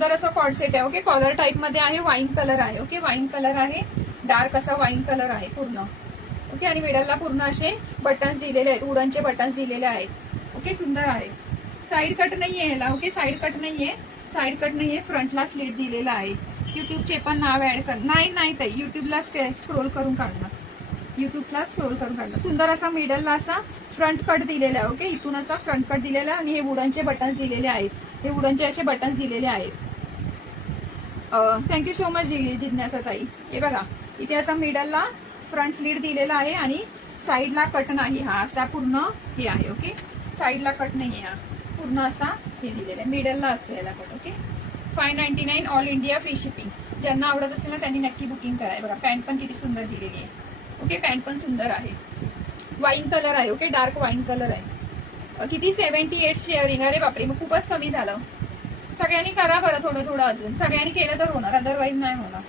सुंदर असं कॉर्डसेट आहे. ओके, कॉलर टाईप मध्ये आहे, वाईन कलर आहे. ओके, वाईन कलर आहे, डार्क असा वाईन कलर आहे पूर्ण. ओके, आणि मिडलला पूर्ण असे बटन्स दिलेले आहेत, वुडनचे बटन्स दिलेले आहेत. ओके, सुंदर आहे. साईड कट नाहीये ह्याला. ओके, साईड कट नाहीये, साईड कट नाहीये, फ्रंटला स्लिट दिलेला आहे. युट्यूबचे पण नाव ऍड कर. नाही ताई, युट्यूबला स्क्रोल करून काढणार, युट्यूबला स्क्रोल करून काढणार. सुंदर असा मिडलला असा फ्रंट कट दिलेला आहे. ओके, इथून असा फ्रंट कट दिलेला आहे आणि हे वुडनचे बटन्स दिलेले आहेत. हे वुडनचे असे बटन्स दिलेले आहेत. थँक्यू सो मच जिज्ञासा ताई. हे बघा, इथे असा मिडलला फ्रंट स्लीट दिलेला आहे आणि साईडला कट नाही, हा असा पूर्ण हे आहे. ओके, साईडला कट नाहीये, हा पूर्ण असा हे दिलेला आहे, मिडलला असतो याला cut. Okay, 599 all India free shipping. ज्यांना आवडत असेल ना त्यांनी नक्की बुकिंग कराय. बघा, पॅन्ट पण किती सुंदर दिलेली आहे. ओके, पॅन्ट पण सुंदर आहे, वाईन कलर आहे. ओके, डार्क वाईन कलर आहे. किती 78 शेअरिंग. अरे बापरे, मग खूपच कमी झालं. सगळ्यांनी करा बरं, थोडं थोडं अजून. सगळ्यांनी केलं तर होणार, अदरवाईज नाही होणार.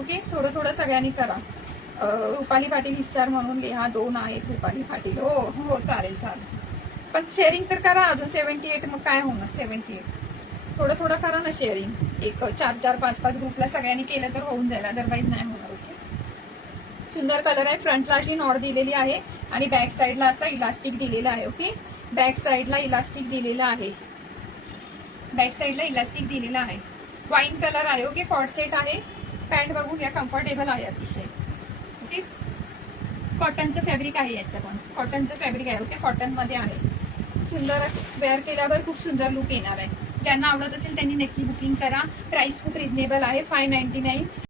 ओके, थोडं थोडं सगळ्यांनी करा. रुपाली पाटील हिस्सार म्हणून लिहा, 2 आहेत रुपाली पाटील. हो हो, चालेल चालेल, पण शेअरिंग तर करा अजून. 78 मग काय होणार, 78. थोडं थोडं करा ना शेअरिंग. एक 4-4, 5-5 ग्रुपला सगळ्यांनी केलं तर होऊन जाईल, अदरवाईज नाही होणार. ओके, सुंदर कलर आहे. फ्रंटला अशी नॉट दिलेली आहे आणि बॅक साईडला असा इलास्टिक दिलेला आहे. ओके, बॅक साईडला इलास्टिक दिलेला आहे, बॅक साईडला इलास्टिक दिलेला आहे. वाईन कलर आहे. ओके, कॉर्डसेट आहे. पॅन्ट बघून या, कम्फर्टेबल आहे अतिशय. ओके, कॉटनचं फॅब्रिक आहे, याचं पण कॉटनचं फॅब्रिक आहे. ओके, कॉटन मध्ये आहे. सुंदर वेअर केल्यावर खूप सुंदर लुक येणार आहे. ज्यांना आवडत असेल त्यांनी नक्की बुकिंग करा. प्राइस खूप रिझनेबल आहे, 599.